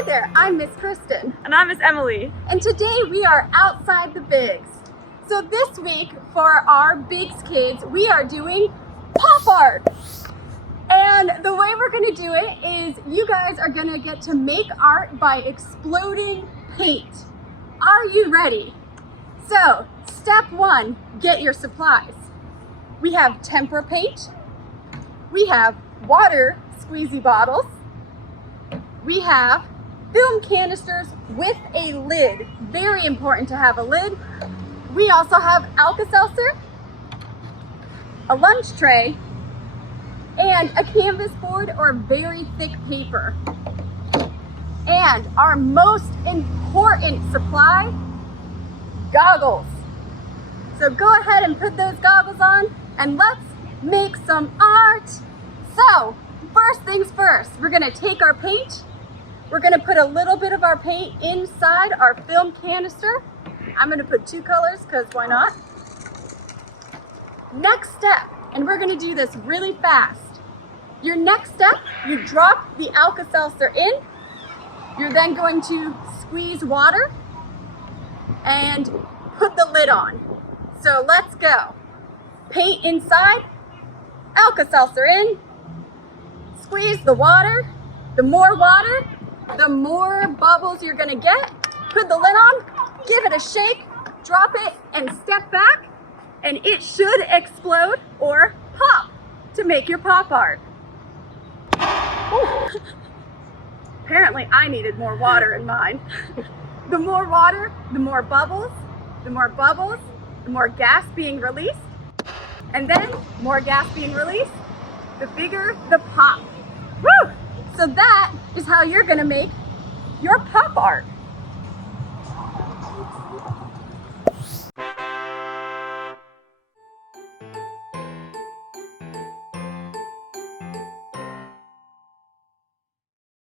Hi there, I'm Miss Kristen. And I'm Miss Emily. And today we are outside the Bigs. So this week for our Bigs kids, we are doing pop art. And the way we're gonna do it is you guys are gonna get to make art by exploding paint. Are you ready? So step one, get your supplies. We have tempera paint. We have water squeezy bottles. We have film canisters with a lid. Very important to have a lid. We also have Alka-Seltzer, a lunch tray, and a canvas board or very thick paper. And our most important supply, goggles. So go ahead and put those goggles on and let's make some art. So first things first, we're gonna take our paint. We're gonna put a little bit of our paint inside our film canister. I'm gonna put 2 colors because why not? Next step, and we're gonna do this really fast. Your next step, you drop the Alka-Seltzer in. You're then going to squeeze water and put the lid on. So let's go. Paint inside, Alka-Seltzer in, squeeze the water. The more water, the more bubbles you're gonna get. Put the lid on, give it a shake, drop it, and step back, and it should explode or pop to make your pop art. Ooh. Apparently I needed more water in mine. The more water, the more bubbles, the more bubbles, the more gas being released, and then more gas being released, the bigger the pop. Woo! So that is how you're gonna make your pop art.